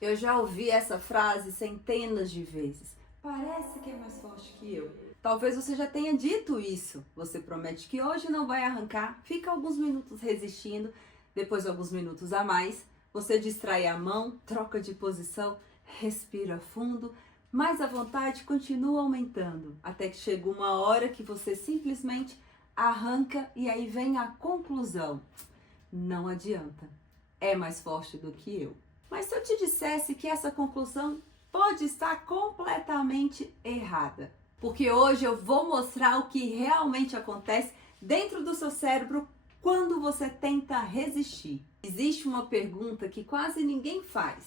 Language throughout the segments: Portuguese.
Eu já ouvi essa frase centenas de vezes. Parece que é mais forte que eu. Talvez você já tenha dito isso. Você promete que hoje não vai arrancar, fica alguns minutos resistindo, depois alguns minutos a mais, você distrai a mão, troca de posição, respira fundo, mas a vontade continua aumentando, até que chega uma hora que você simplesmente arranca e aí vem a conclusão. Não adianta, é mais forte do que eu. Mas se eu te dissesse que essa conclusão pode estar completamente errada? Porque hoje eu vou mostrar o que realmente acontece dentro do seu cérebro quando você tenta resistir. Existe uma pergunta que quase ninguém faz.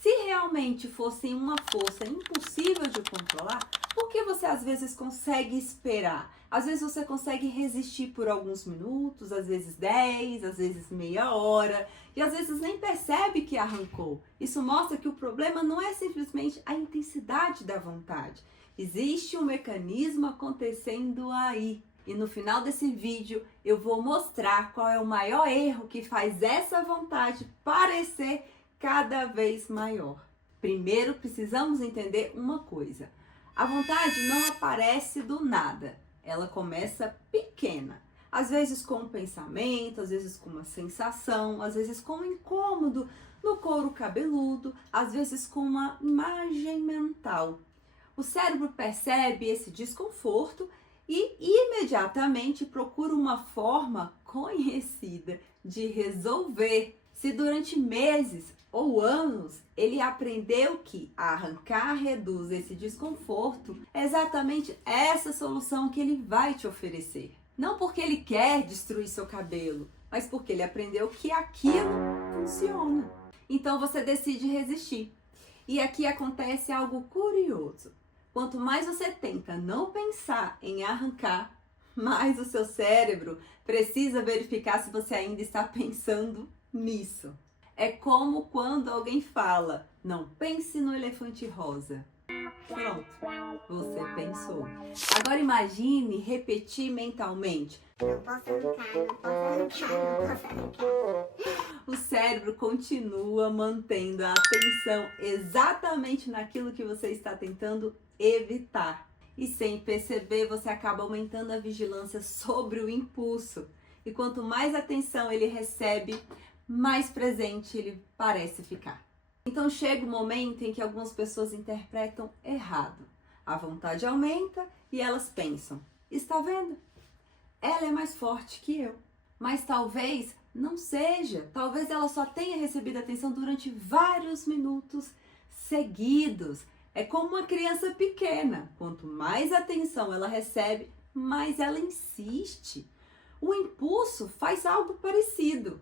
Se realmente fosse uma força impossível de controlar, por que você às vezes consegue esperar? Às vezes você consegue resistir por alguns minutos, às vezes 10, às vezes meia hora, e às vezes nem percebe que arrancou. Isso mostra que o problema não é simplesmente a intensidade da vontade. Existe um mecanismo acontecendo aí. E no final desse vídeo eu vou mostrar qual é o maior erro que faz essa vontade parecer cada vez maior. Primeiro precisamos entender uma coisa. A vontade não aparece do nada. Ela começa pequena. Às vezes com um pensamento, às vezes com uma sensação, às vezes com um incômodo no couro cabeludo, às vezes com uma imagem mental. O cérebro percebe esse desconforto e imediatamente procura uma forma conhecida de resolver. Se durante meses ou anos ele aprendeu que arrancar reduz esse desconforto, é exatamente essa solução que ele vai te oferecer. Não porque ele quer destruir seu cabelo, mas porque ele aprendeu que aquilo funciona. Então você decide resistir. E aqui acontece algo curioso. Quanto mais você tenta não pensar em arrancar, mais o seu cérebro precisa verificar se você ainda está pensando nisso. É como quando alguém fala, não pense no elefante rosa. Pronto, você pensou. Agora imagine repetir mentalmente. Não posso arrancar, não posso arrancar, não posso arrancar. O cérebro continua mantendo a atenção exatamente naquilo que você está tentando evitar. E sem perceber, você acaba aumentando a vigilância sobre o impulso. E quanto mais atenção ele recebe, mais presente ele parece ficar. Então chega o momento em que algumas pessoas interpretam errado. A vontade aumenta e elas pensam, está vendo? Ela é mais forte que eu. Mas talvez não seja. Talvez ela só tenha recebido atenção durante vários minutos seguidos. É como uma criança pequena. Quanto mais atenção ela recebe, mais ela insiste. O impulso faz algo parecido.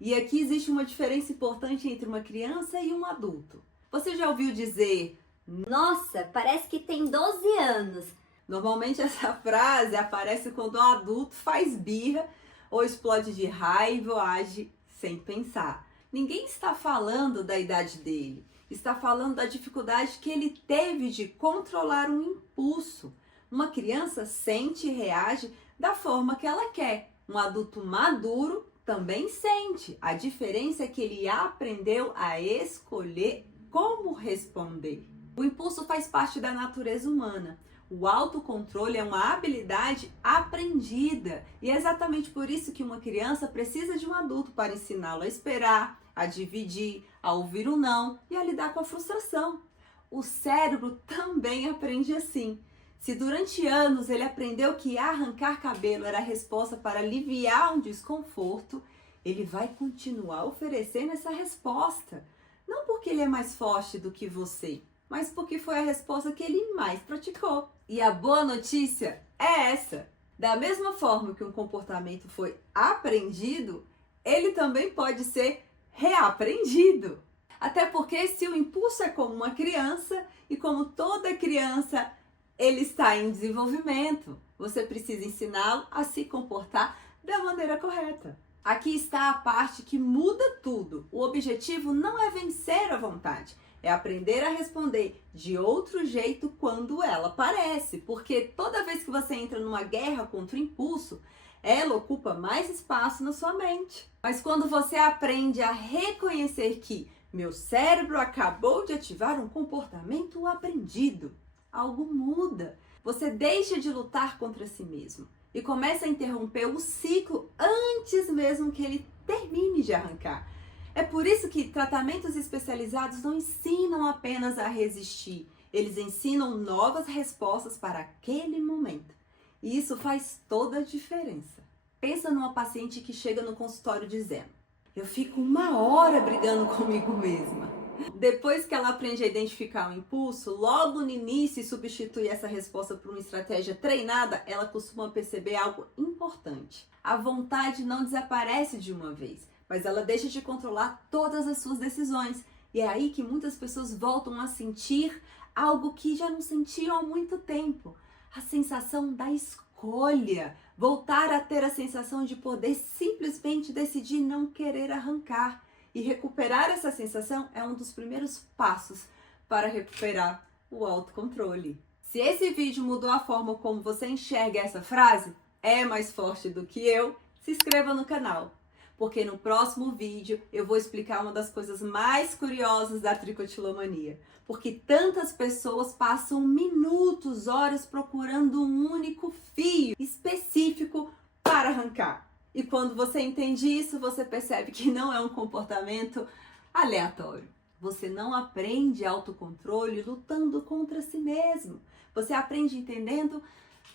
E aqui existe uma diferença importante entre uma criança e um adulto. Você já ouviu dizer, Nossa, parece que tem 12 anos. normalmente essa frase aparece quando um adulto faz birra ou explode de raiva ou age sem pensar. Ninguém está falando da idade dele, está falando da dificuldade que ele teve de controlar um impulso. Uma criança sente e reage da forma que ela quer. Um adulto maduro também sente. A diferença é que ele aprendeu a escolher como responder. O impulso faz parte da natureza humana. O autocontrole é uma habilidade aprendida. E é exatamente por isso que uma criança precisa de um adulto para ensiná-lo a esperar, a dividir, a ouvir o não e a lidar com a frustração. O cérebro também aprende assim. Se durante anos ele aprendeu que arrancar cabelo era a resposta para aliviar um desconforto, ele vai continuar oferecendo essa resposta. Não porque ele é mais forte do que você, mas porque foi a resposta que ele mais praticou. E a boa notícia é essa. Da mesma forma que um comportamento foi aprendido, ele também pode ser reaprendido. Até porque se o impulso é como uma criança, e como toda criança, ele está em desenvolvimento, você precisa ensiná-lo a se comportar da maneira correta. Aqui está a parte que muda tudo. O objetivo não é vencer a vontade, é aprender a responder de outro jeito quando ela aparece, porque toda vez que você entra numa guerra contra o impulso, ela ocupa mais espaço na sua mente. Mas quando você aprende a reconhecer que, Meu cérebro acabou de ativar um comportamento aprendido. Algo muda. Você deixa de lutar contra si mesmo e começa a interromper o ciclo antes mesmo que ele termine de arrancar. É por isso que tratamentos especializados não ensinam apenas a resistir, eles ensinam novas respostas para aquele momento. E isso faz toda a diferença. Pensa numa paciente que chega no consultório dizendo: eu fico 1 hora brigando comigo mesma. Depois que ela aprende a identificar o impulso, logo no início e substitui essa resposta por uma estratégia treinada, ela costuma perceber algo importante. A vontade não desaparece de uma vez, mas ela deixa de controlar todas as suas decisões. E é aí que muitas pessoas voltam a sentir algo que já não sentiam há muito tempo. A sensação da escolha. Voltar a ter a sensação de poder simplesmente decidir não querer arrancar. E recuperar essa sensação é um dos primeiros passos para recuperar o autocontrole. Se esse vídeo mudou a forma como você enxerga essa frase, é mais forte do que eu, se inscreva no canal. Porque no próximo vídeo eu vou explicar uma das coisas mais curiosas da tricotilomania. Porque tantas pessoas passam minutos, horas procurando um único fio específico para arrancar. E quando você entende isso, você percebe que não é um comportamento aleatório. Você não aprende autocontrole lutando contra si mesmo. Você aprende entendendo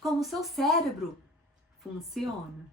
como seu cérebro funciona.